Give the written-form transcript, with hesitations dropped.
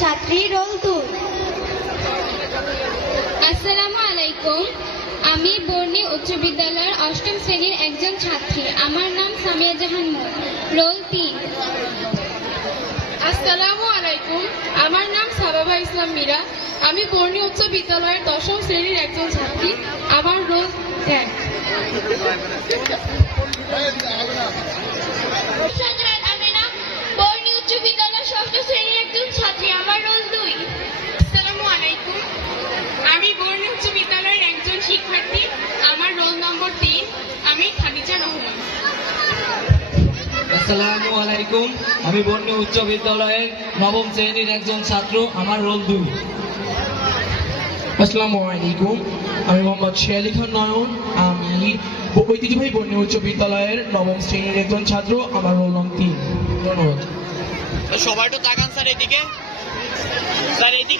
ছাত্রী, রোল 2। আসসালামু আলাইকুম। আমি বর্ণী উচ্চ বিদ্যালয়ের ৮ম শ্রেণীর একজন ছাত্রী। আমার নাম সামিয়া জাহান মো, রোল 3। আসসালামু আলাইকুম, আমার নাম সাবাবা ইসলাম মীরা। আমি বর্ণী উচ্চ বিদ্যালয়ের 10ম শ্রেণীর একজন ছাত্রী। আমার রোল 10। আমিনা, বর্ণী উচ্চ বিদ্যালয়ের 6ম শ্রেণীর একজন ছাত্রী। আমার রোল 2। আসসালামু আলাইকুম, আমি বর্ণী উচ্চ বিদ্যালয়ের একজন শিক্ষার্থী। আমার রোল নম্বর 3। আমি খাদিজা রহমান। আসসালামু আলাইকুম, আমি বর্ণী উচ্চ বিদ্যালয়ের 9ম শ্রেণীর একজন ছাত্র। আমার রোল 2। আসসালামু আলাইকুম, আমি মোহাম্মদ শেয়ালি খান নয়ন। আমি ঐতিহ্যবাহী বর্ণী উচ্চ বিদ্যালয়ের 9ম শ্রেণীর একজন ছাত্র। আমার রোল নং 3। ধন্যবাদ। সবাই তো তাকান স্যার এদিকে, স্যার এদিকে।